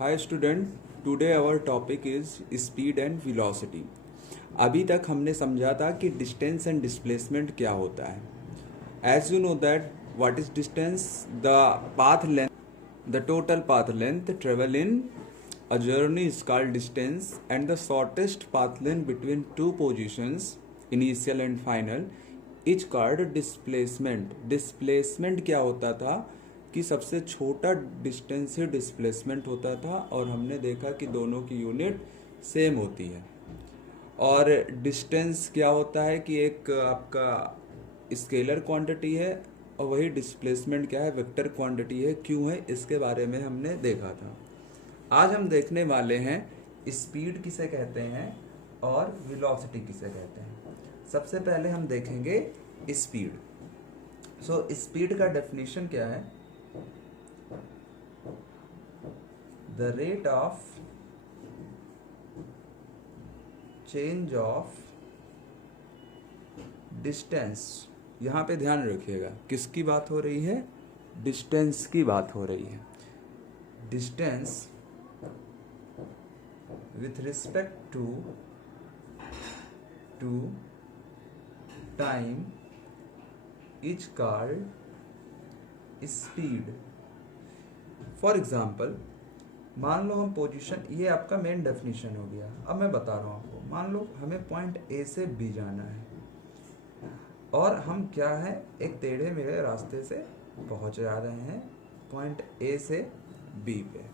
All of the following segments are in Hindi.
Hi student, today our topic is speed and velocity. अभी तक हमने समझा था कि डिस्टेंस एंड डिस्प्लेसमेंट क्या होता है। As you know that what is distance, the path length, the total path length travel in a journey is called distance, and the shortest path length between two positions, initial and final, is called displacement. Displacement क्या होता था कि सबसे छोटा डिस्टेंस ही डिस्प्लेसमेंट होता था, और हमने देखा कि दोनों की यूनिट सेम होती है। और डिस्टेंस क्या होता है कि एक आपका स्केलर क्वांटिटी है, और वही डिस्प्लेसमेंट क्या है, वेक्टर क्वांटिटी है। क्यों है, इसके बारे में हमने देखा था। आज हम देखने वाले हैं स्पीड किसे कहते हैं और वेलोसिटी किसे कहते हैं। सबसे पहले हम देखेंगे स्पीड। स्पीड का डेफिनेशन क्या है? The rate of change of distance. यहां पे ध्यान रखिएगा, किसकी बात हो रही है? डिस्टेंस की बात हो रही है। Distance with respect to time is called speed. For example, मान लो हम पोजीशन, ये आपका मेन डेफिनेशन हो गया। अब मैं बता रहा हूँ आपको, मान लो हमें पॉइंट ए से बी जाना है, और हम क्या है, एक टेढ़े मेढ़े रास्ते से पहुंच जा रहे हैं पॉइंट ए से बी पे।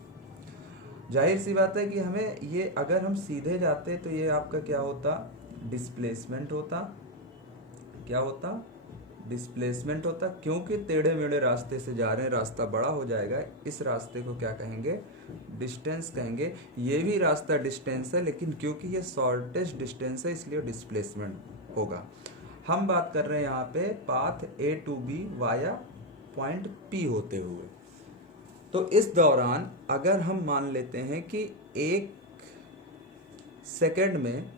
जाहिर सी बात है कि हमें ये, अगर हम सीधे जाते तो ये आपका क्या होता? डिस्प्लेसमेंट होता। क्या होता? डिस्प्लेसमेंट होता, क्योंकि टेढ़े मेढ़े रास्ते से जा रहे हैं, रास्ता बड़ा हो जाएगा। इस रास्ते को क्या कहेंगे? डिस्टेंस कहेंगे। ये भी रास्ता डिस्टेंस है, लेकिन क्योंकि ये शॉर्टेस्ट डिस्टेंस है इसलिए डिस्प्लेसमेंट होगा। हम बात कर रहे हैं यहाँ पे path A to B via point P होते हुए। तो इस दौरान अगर हम मान लेते हैं कि 1 सेकेंड में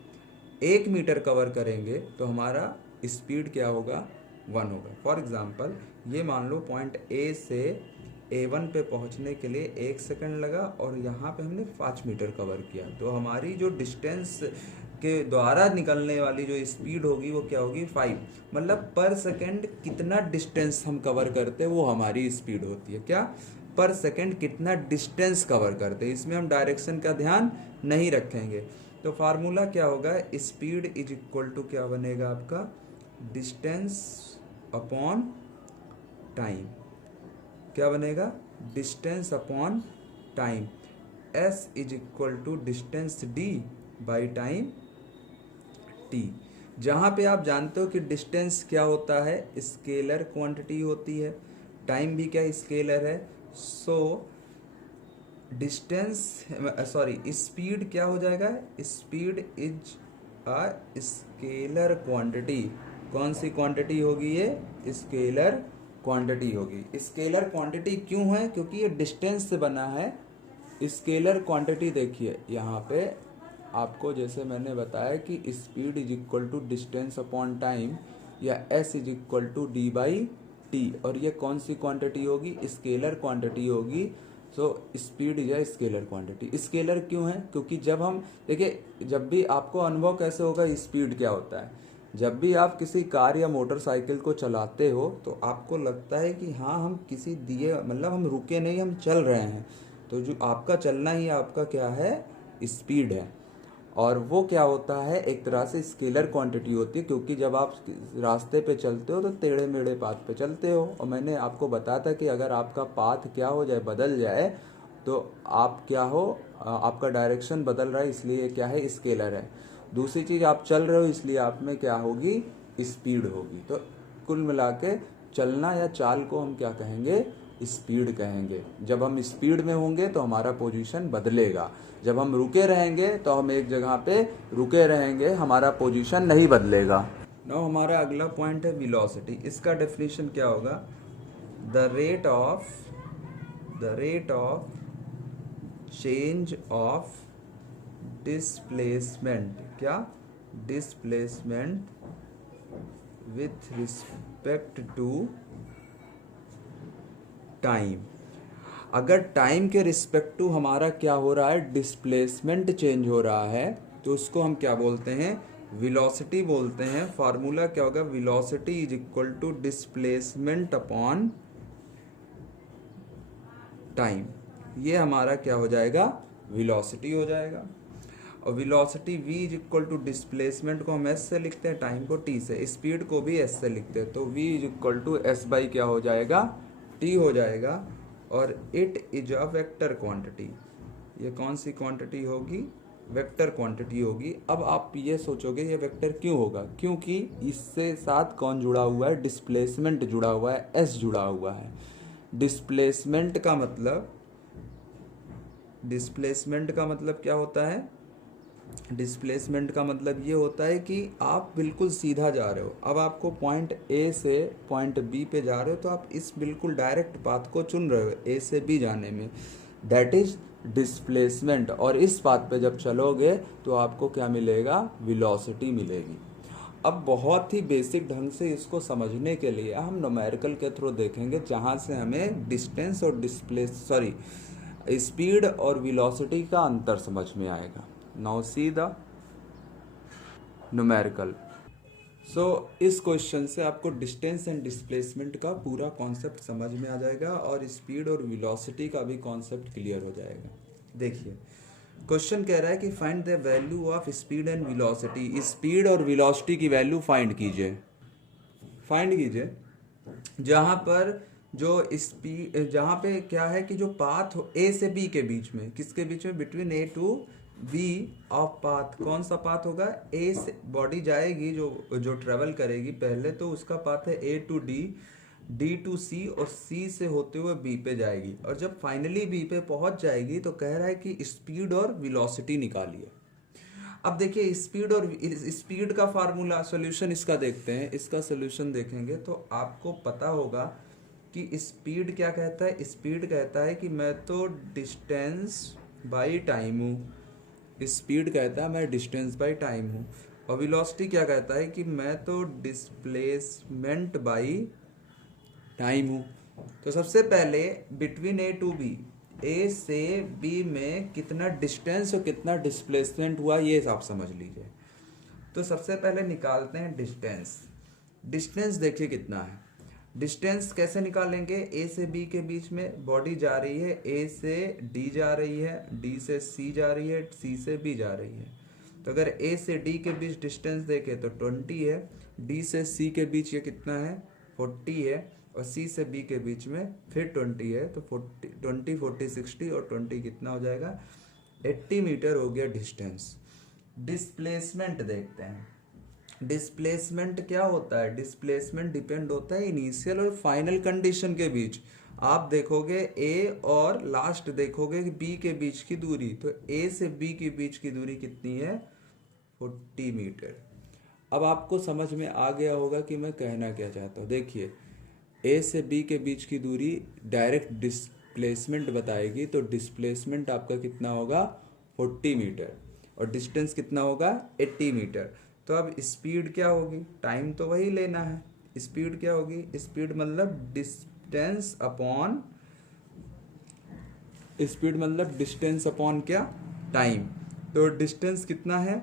1 मीटर कवर करेंगे, तो हमारा स्पीड क्या होगा? 1 होगा। फॉर एग्जांपल, ये मान लो पॉइंट ए से A1 पे पहुंचने के लिए 1 सेकेंड लगा, और यहाँ पे हमने 5 मीटर कवर किया, तो हमारी जो डिस्टेंस के द्वारा निकलने वाली जो स्पीड होगी वो क्या होगी? 5। मतलब पर सेकेंड कितना डिस्टेंस हम कवर करते हैं वो हमारी स्पीड होती है। क्या? पर सेकेंड कितना डिस्टेंस कवर करते हैं। इसमें हम डायरेक्शन का ध्यान नहीं रखेंगे। तो फार्मूला क्या होगा? स्पीड इज इक्वल टू क्या बनेगा आपका? Distance upon time. क्या बनेगा? Distance upon time. S is equal to distance D by time T. जहाँ पे आप जानते हो कि डिस्टेंस क्या होता है? स्केलर क्वांटिटी होती है, टाइम भी क्या स्केलर है। सो डिस्टेंस, सॉरी, स्पीड क्या हो जाएगा? Speed is a scalar quantity. कौन सी क्वांटिटी होगी ये? स्केलर क्वांटिटी होगी। स्केलर क्वांटिटी क्यों है? क्योंकि ये डिस्टेंस से बना है। स्केलर क्वांटिटी देखिए यहाँ पे आपको, जैसे मैंने बताया कि speed is equal to distance upon time, या S is equal to D by T. और ये कौन सी क्वांटिटी होगी? स्केलर क्वांटिटी होगी। So speed is a scalar quantity. Scalar क्यों है? क्योंकि जब हम देखिए, जब भी आपको अनुभव कैसे होगा स्पीड क्या होता है, जब भी आप किसी कार या मोटरसाइकिल को चलाते हो तो आपको लगता है कि हाँ, हम किसी दिए, मतलब हम रुके नहीं, हम चल रहे हैं। तो जो आपका चलना ही आपका क्या है? स्पीड है। और वो क्या होता है? एक तरह से स्केलर क्वांटिटी होती है, क्योंकि जब आप रास्ते पे चलते हो तो टेढ़े मेढ़े पाथ पे चलते हो। और मैंने आपको बताया था कि अगर आपका पाथ क्या हो जाए, बदल जाए, तो आप क्या हो, आपका डायरेक्शन बदल रहा है, इसलिए क्या है? स्केलर है। दूसरी चीज़, आप चल रहे हो, इसलिए आप में क्या होगी? स्पीड होगी। तो कुल मिला के चलना या चाल को हम क्या कहेंगे? स्पीड कहेंगे। जब हम स्पीड में होंगे तो हमारा पोजीशन बदलेगा, जब हम रुके रहेंगे तो हम एक जगह पे रुके रहेंगे, हमारा पोजीशन नहीं बदलेगा। नाउ हमारा अगला पॉइंट है वेलोसिटी। इसका डेफिनेशन क्या होगा? The rate of change of displacement. क्या? Displacement with respect to time. अगर टाइम के रिस्पेक्ट टू हमारा क्या हो रहा है, डिस्प्लेसमेंट चेंज हो रहा है, तो उसको हम क्या बोलते हैं, वेलोसिटी बोलते हैं। फार्मूला क्या होगा, velocity is equal to displacement upon time. ये हमारा क्या हो जाएगा, वेलोसिटी हो जाएगा। और velocity v is equal to displacement को हम s से लिखते हैं, टाइम को t से, स्पीड को भी s से लिखते हैं, तो v is equal to s by क्या हो जाएगा, t हो जाएगा। और it is a vector quantity. ये कौन सी क्वांटिटी होगी, वेक्टर क्वांटिटी होगी। अब आप ये सोचोगे ये वेक्टर क्यों होगा, क्योंकि इससे साथ कौन जुड़ा हुआ है, डिस्प्लेसमेंट जुड़ा हुआ है, s जुड़ा हुआ है। डिस्प्लेसमेंट का मतलब क्या होता है, डिस्प्लेसमेंट का मतलब ये होता है कि आप बिल्कुल सीधा जा रहे हो, अब आपको पॉइंट ए से पॉइंट बी पे जा रहे हो, तो आप इस बिल्कुल डायरेक्ट पाथ को चुन रहे हो ए से बी जाने में, दैट इज डिस्प्लेसमेंट। और इस पाथ पे जब चलोगे तो आपको क्या मिलेगा, वेलोसिटी मिलेगी। अब बहुत ही बेसिक ढंग से इसको समझने के लिए हम न्यूमेरिकल के थ्रू देखेंगे, जहाँ से हमें डिस्टेंस और स्पीड और वेलोसिटी का अंतर समझ में आएगा। Now see the numerical. So इस क्वेश्चन से आपको डिस्टेंस एंड डिस्प्लेसमेंट का पूरा कॉन्सेप्ट समझ में आ जाएगा और स्पीड और वेलोसिटी का भी कॉन्सेप्ट क्लियर हो जाएगा। देखिए क्वेश्चन कह रहा है कि find the value of speed and velocity. Speed और वेलोसिटी की वैल्यू फाइंड कीजिए जहाँ पर जो स्पीड, जहाँ पे क्या है कि जो पाथ हो ए से बी के बीच में, किसके बीच में, between A to B of path, कौन सा पाथ होगा, ए से बॉडी जाएगी जो ट्रेवल करेगी पहले, तो उसका पाथ है ए टू डी, डी टू सी, और सी से होते हुए बी पे जाएगी। और जब फाइनली बी पे पहुंच जाएगी तो कह रहा है कि स्पीड और वेलोसिटी निकालिए। अब देखिए स्पीड का फार्मूला, सॉल्यूशन इसका देखते हैं। इसका सॉल्यूशन देखेंगे तो आपको पता होगा कि स्पीड क्या कहता है, स्पीड कहता है कि मैं तो डिस्टेंस बाई टाइम हूँ, स्पीड कहता है मैं डिस्टेंस बाई टाइम हूँ। और वेलोसिटी क्या कहता है कि मैं तो डिस्प्लेसमेंट बाई टाइम हूँ। तो सबसे पहले बिटवीन ए टू बी, ए से बी में कितना डिस्टेंस और कितना डिस्प्लेसमेंट हुआ ये आप समझ लीजिए। तो सबसे पहले निकालते हैं डिस्टेंस देखिए कितना है। डिस्टेंस कैसे निकालेंगे, ए से बी के बीच में बॉडी जा रही है, ए से डी जा रही है, डी से सी जा रही है, सी से बी जा रही है। तो अगर ए से डी के बीच डिस्टेंस देखें तो 20 है, डी से सी के बीच ये कितना है 40 है, और सी से बी के बीच में फिर 20 है, तो 20 40 60 और 20 कितना हो जाएगा 80 मीटर हो गया डिस्टेंस। डिस्प्लेसमेंट देखते हैं। डिस्प्लेसमेंट क्या होता है, डिस्प्लेसमेंट डिपेंड होता है इनिशियल और फाइनल कंडीशन के बीच। आप देखोगे ए और लास्ट देखोगे बी के बीच की दूरी, तो ए से बी के बीच की दूरी कितनी है 40 मीटर। अब आपको समझ में आ गया होगा कि मैं कहना क्या चाहता हूँ। देखिए ए से बी के बीच की दूरी डायरेक्ट डिस्प्लेसमेंट बताएगी, तो डिस्प्लेसमेंट आपका कितना होगा 40 मीटर और डिस्टेंस कितना होगा 80 मीटर। तो अब स्पीड क्या होगी, टाइम तो वही लेना है, स्पीड क्या होगी, स्पीड मतलब डिस्टेंस अपॉन क्या, टाइम। तो डिस्टेंस कितना है,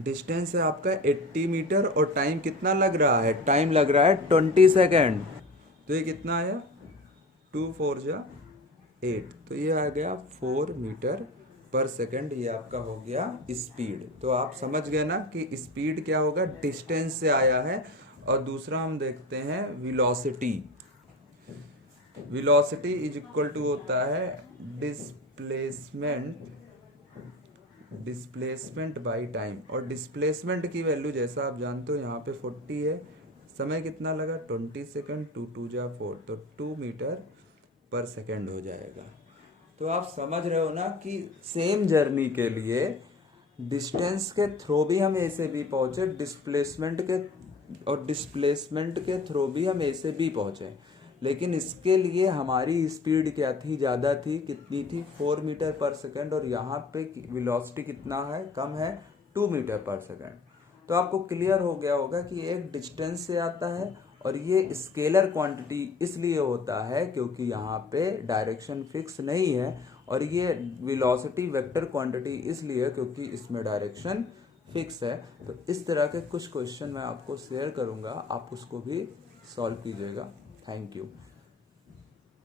डिस्टेंस है आपका 80 मीटर और टाइम कितना लग रहा है, टाइम लग रहा है 20 सेकेंड। तो ये कितना आया 2 4 जा 8, तो ये आ गया 4 मीटर पर सेकेंड। ये आपका हो गया स्पीड। तो आप समझ गए ना कि स्पीड क्या होगा, डिस्टेंस से आया है। और दूसरा हम देखते हैं velocity. Velocity is equal to होता है डिस्प्लेसमेंट बाई टाइम। और डिस्प्लेसमेंट की वैल्यू जैसा आप जानते हो यहाँ पे 40 है, समय कितना लगा 20 सेकेंड, 2 2 जा 4, तो 2 मीटर पर सेकेंड हो जाएगा। तो आप समझ रहे हो ना कि सेम जर्नी के लिए डिस्टेंस के थ्रू भी हम ए से बी पहुंचे, डिस्प्लेसमेंट के थ्रू भी हम ए से बी पहुंचे, लेकिन इसके लिए हमारी स्पीड क्या थी, ज़्यादा थी, कितनी थी 4 मीटर पर सेकेंड, और यहाँ पे वेलोसिटी कितना है, कम है 2 मीटर पर सेकेंड। तो आपको क्लियर हो गया होगा कि एक डिस्टेंस से आता है और ये स्केलर क्वांटिटी इसलिए होता है क्योंकि यहाँ पे डायरेक्शन फिक्स नहीं है, और ये वेलोसिटी वेक्टर क्वांटिटी इसलिए क्योंकि इसमें डायरेक्शन फिक्स है। तो इस तरह के कुछ क्वेश्चन मैं आपको शेयर करूँगा, आप उसको भी सॉल्व कीजिएगा। Thank you.